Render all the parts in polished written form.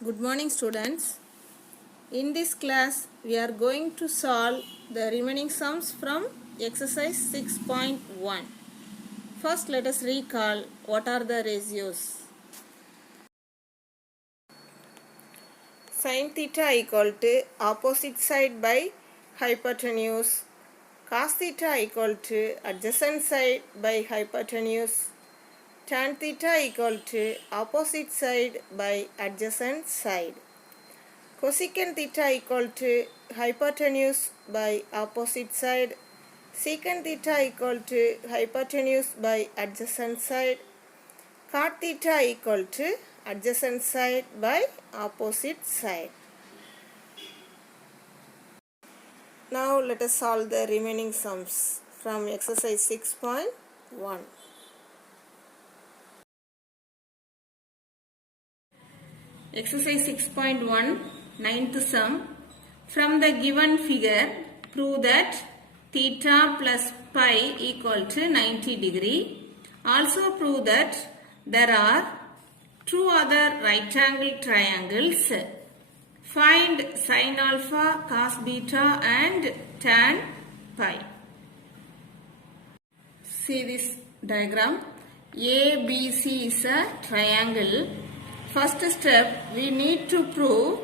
Good morning, students. In this class, we are going to solve the remaining sums from exercise 6.1. First, let us recall what are the ratios. Sin theta equal to opposite side by hypotenuse. Cos theta equal to adjacent side by hypotenuse. Tan theta equal to opposite side by adjacent side. Cosecant theta equal to hypotenuse by opposite side. Secant theta equal to hypotenuse by adjacent side. Cot theta equal to adjacent side by opposite side. Now let us solve the remaining sums from exercise 6.1. Exercise 6.1, ninth sum. From the given figure, prove that theta plus pi equal to 90 degree. Also prove that there are two other right angle triangles. Find sin alpha, cos beta and tan pi. See this diagram. ABC is a triangle. First step, we need to prove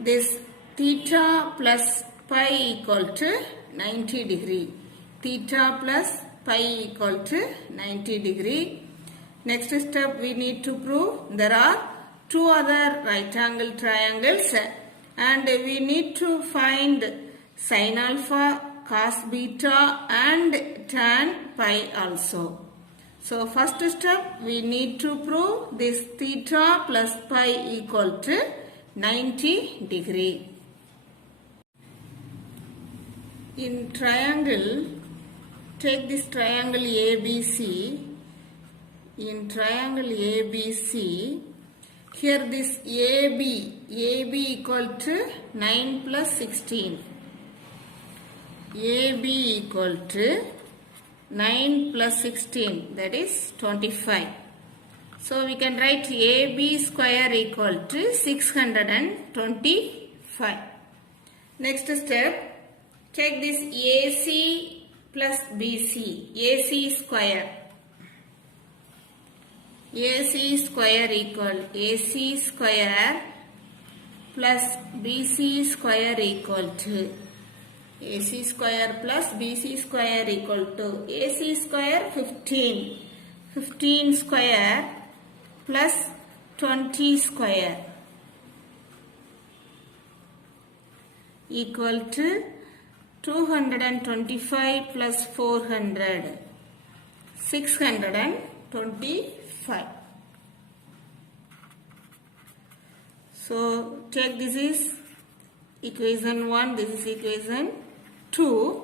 this theta plus pi equal to 90 degree. Theta plus pi equal to 90 degree. Next step, we need to prove there are two other right angle triangles and we need to find sin alpha, cos beta and tan pi also. So first step, we need to prove this theta plus pi equal to 90 degree. In triangle, take this triangle ABC. In triangle ABC, here this AB equal to 9 plus 16. AB equal to 9 plus 16, that is 25. So we can write AB square equal to 625. Next step, take this AC plus BC. AC square. AC square equal AC square plus BC square equal to AC square plus BC square equal to AC square 15. 15 square plus 20 square equal to 225 plus 400. 625. So take this is equation 1, this is equation 2.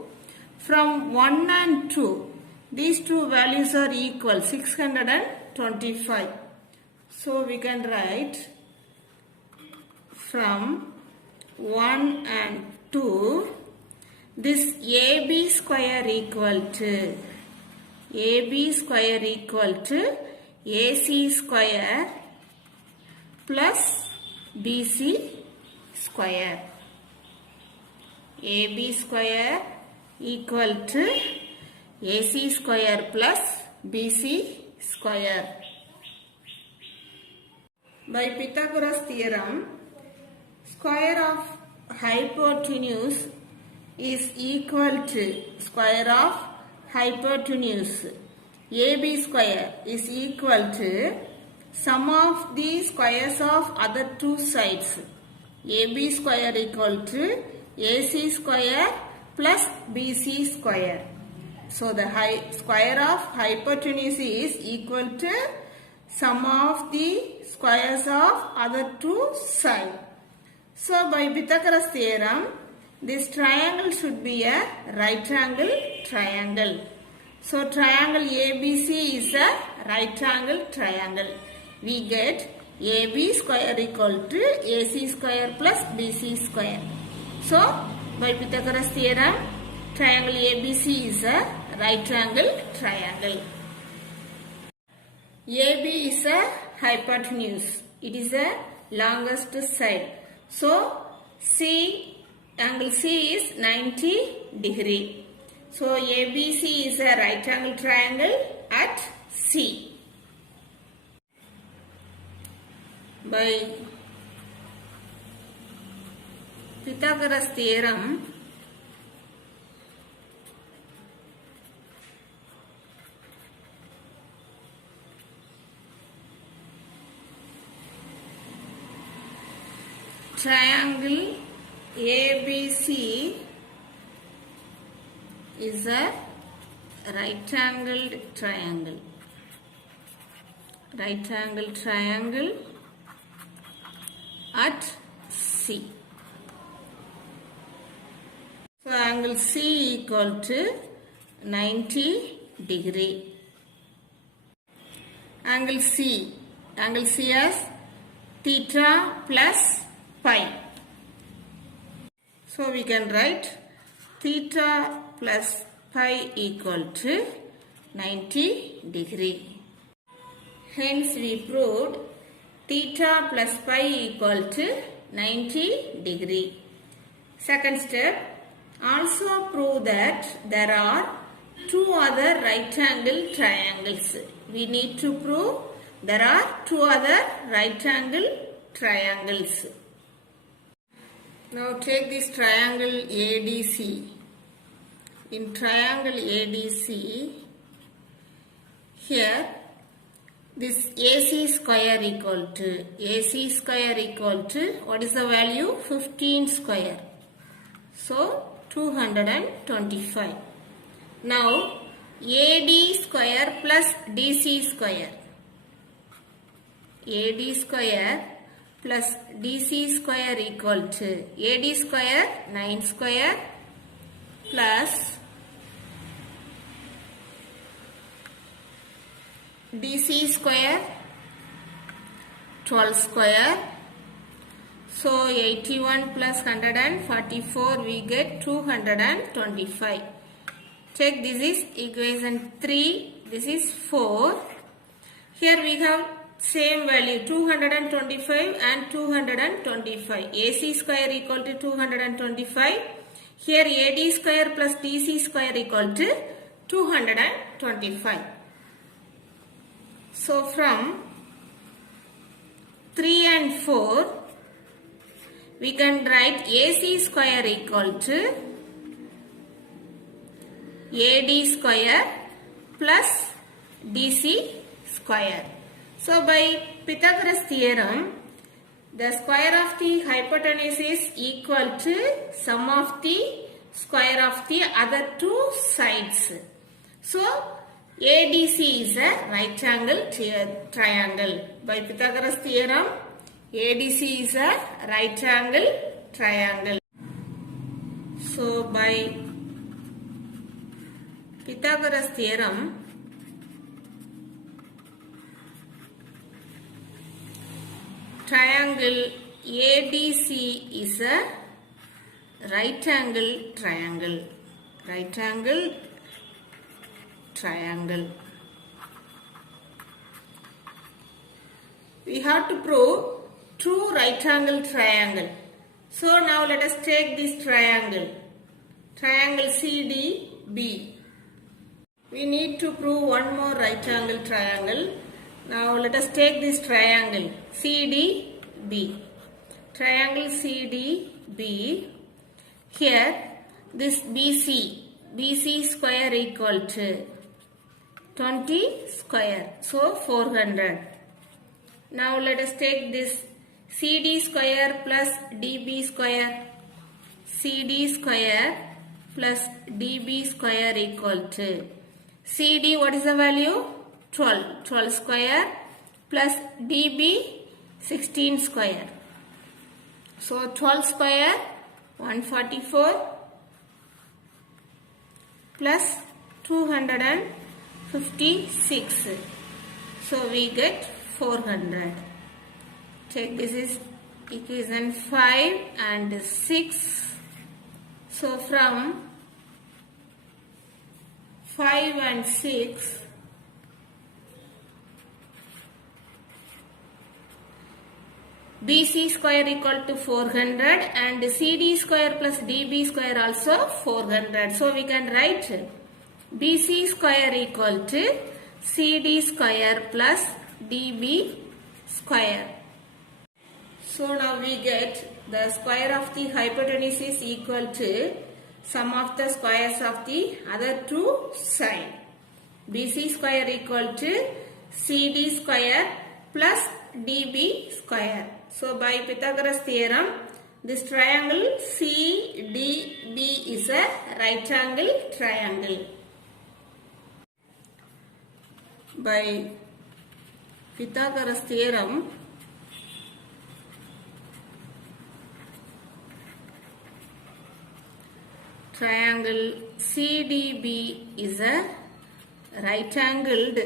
From 1 and 2, these two values are equal, 625. So we can write from 1 and 2, this AB square equal to AC square plus BC square. AB square equal to AC square plus BC square. By Pythagoras theorem, square of hypotenuse is equal to square of hypotenuse. AB square is equal to sum of the squares of other two sides. AB square equal to AC square plus BC square. So the square of hypotenuse is equal to sum of the squares of other two sides. So by Pythagoras theorem, this triangle should be a right angle triangle. So triangle ABC is a right angle triangle. We get AB square equal to AC square plus BC square. So by Pythagoras theorem, triangle ABC is a right angle triangle. AB is a hypotenuse. It is a longest side. So angle C is 90 degree. So ABC is a right angle triangle at C. By Pythagoras theorem, triangle ABC is a right-angled triangle. Right-angle triangle at C. So angle C equal to 90 degree. Angle C as theta plus pi. So we can write theta plus pi equal to 90 degree. Hence we proved theta plus pi equal to 90 degree. Second step, also prove that there are two other right angle triangles. We need to prove there are two other right angle triangles. Now take this triangle ADC. In triangle ADC, here this AC square equal to what is the value? 15 square. So 225. Now AD square plus DC square. AD square plus DC square equal to AD square 9 square plus DC square 12 square. So 81 plus 144 we get 225. Check, this is equation 3, this is 4. Here we have same value 225 and 225. AC square equal to 225. Here AD square plus DC square equal to 225. So from 3 and 4 we can write AC square equal to AD square plus DC square. So by Pythagoras theorem, the square of the hypotenuse is equal to sum of the square of the other two sides. So ADC is a right angle triangle. By Pythagoras theorem, ADC is a right angle triangle. So by Pythagoras theorem, triangle ADC is a right angle triangle. Right angle triangle. We have to prove two right angle triangle. So now let us take this triangle. Triangle CDB. We need to prove one more right angle triangle. Now let us take this triangle CDB. Triangle CDB. Here this BC square equal to 20 square. So 400. Now let us take this CD square plus DB square. CD square plus DB square equal to CD, what is the value? 12. 12 square plus DB 16 square. So 12 square 144 plus 256. So we get 400. Check, this is equation 5 and 6. So from 5 and 6, BC square equal to 400 and CD square plus DB square also 400. So we can write BC square equal to CD square plus DB square. So now we get the square of the hypotenuse is equal to sum of the squares of the other two sides. BC square equal to CD square plus DB square. So by Pythagoras theorem, this triangle CDB is a right angle triangle. By Pythagoras theorem, triangle CDB is a right angled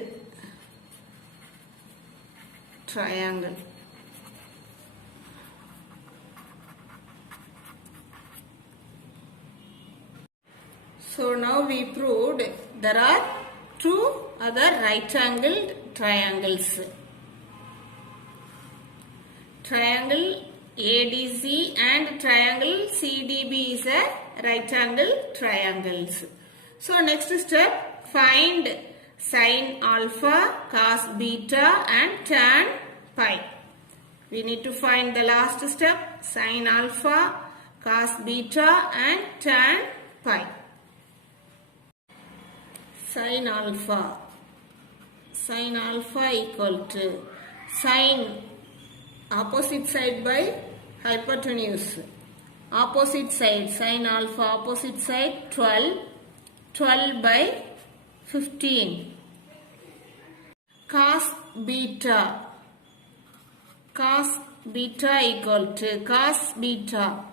triangle. So now we proved there are two other right angled triangles. Triangle ADC and triangle CDB is a right angle triangles. So next step, find sin alpha, cos beta and tan pi. We need to find the last step, sin alpha, cos beta and tan pi. Sin alpha equal to sin opposite side by hypotenuse. Opposite side, sin alpha opposite side 12 by 15. Cos beta equal to cos beta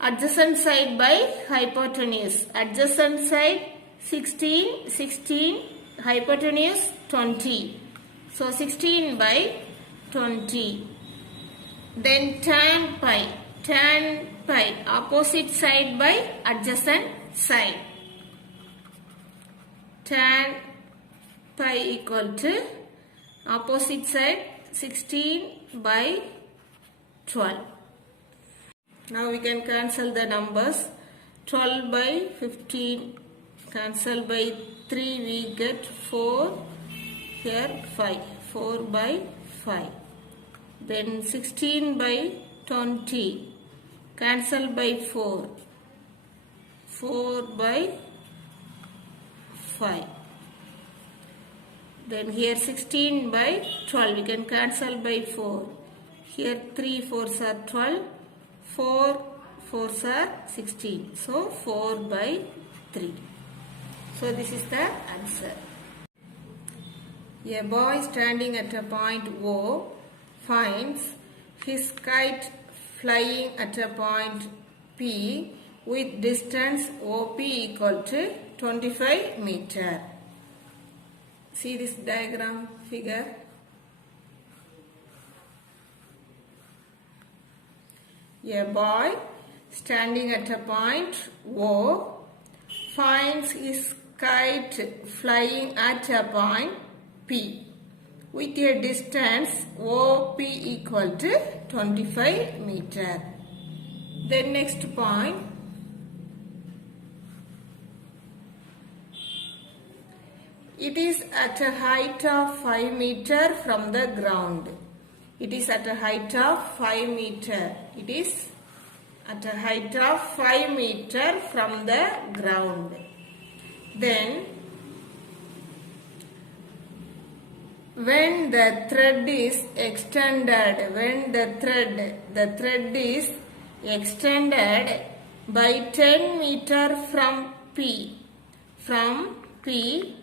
adjacent side by hypotenuse. Adjacent side 16, hypotenuse 20. So 16 by 20. Then tan pi opposite side by adjacent side. Tan pi equal to opposite side 16 by 12. Now we can cancel the numbers. 12 by 15 cancel by 3, we get 4, here 5, 4 by 5. Then 16 by 20 cancel by 4, 4 by 5. Then here 16 by 12, we can cancel by 4. Here 3 4s are 12, 4 4s are 16. So 4 by 3. So this is the answer. A boy standing at a point O finds his kite flying at a point P with distance OP equal to 25 meter. See this diagram figure. A boy standing at a point O finds his kite flying at a point P with a distance OP equal to 25 meter. Then next point, it is at a height of 5 meter from the ground. It is at a height of 5 meter. It is at a height of 5 meter from the ground. Then when the thread is extended, the thread is extended by 10 meter from P. From P,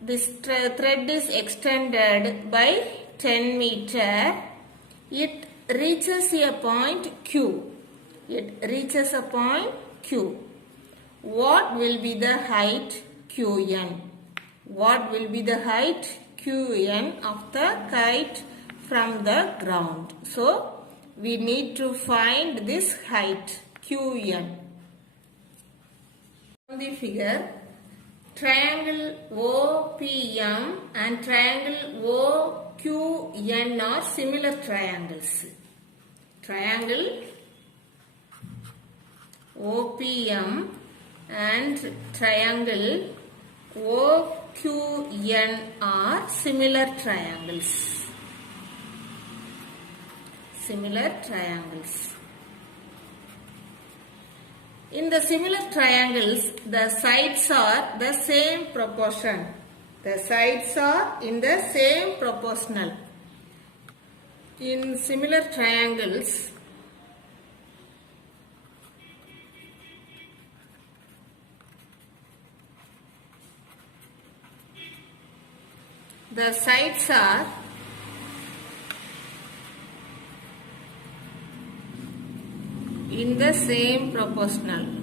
this thread is extended by 10 meter. It reaches a point Q. It reaches a point Q. What will be the height Qn? What will be the height Qn of the kite from the ground? So, we need to find this height Qn. On the figure, triangle OPM and triangle OQN are similar triangles. triangle OPM and triangle OQN are similar triangles. Similar triangles. In the similar triangles, the sides are the same proportion. The sides are in the same proportional. In similar triangles, the sides are in the same proportional.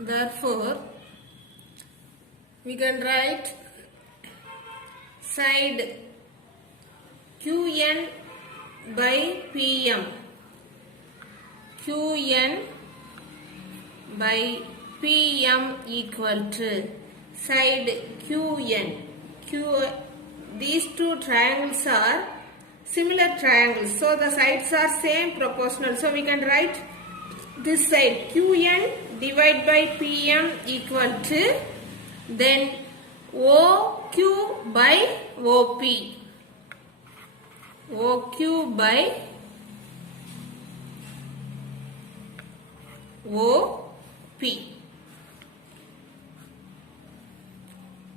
Therefore, we can write side QN by PM. QN by PM equal to side QN. These two triangles are similar triangles. So the sides are same proportional. So we can write this side QN divided by PM equal to then OQ by OP. OQ by OP.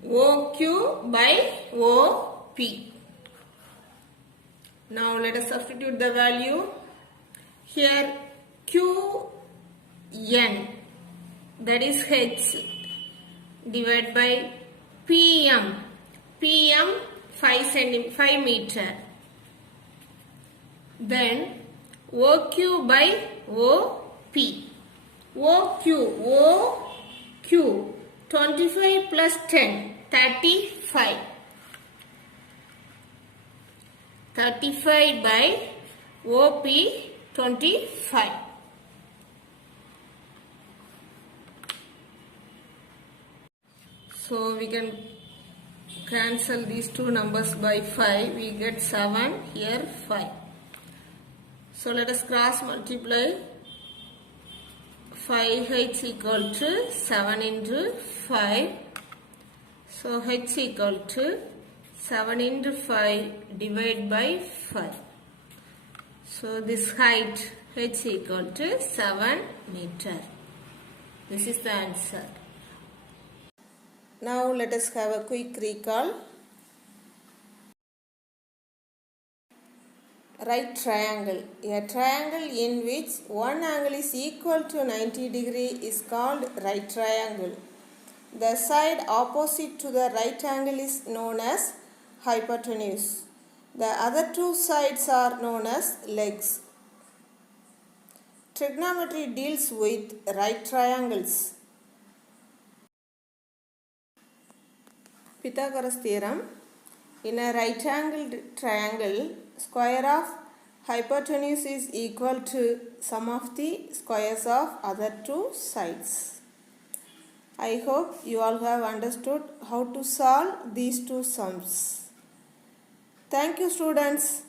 OQ by OP. Now let us substitute the value. Here QN, that is H, divided by PM. PM 5 meter. Then OQ by OP. OQ 25 plus 10, 35. 35 by OP 25. So we can cancel these two numbers by 5. We get 7, here 5. So let us cross multiply. 5H equal to 7 into 5. So H equal to 7 into 5 divided by 5. So this height H equal to 7 meter. This is the answer. Now let us have a quick recall. Right triangle. A triangle in which one angle is equal to 90 degree is called right triangle. The side opposite to the right angle is known as hypotenuse. The other two sides are known as legs. Trigonometry deals with right triangles. Pythagoras theorem. In a right angled triangle, square of hypotenuse is equal to sum of the squares of other two sides. I hope you all have understood how to solve these two sums. Thank you, students.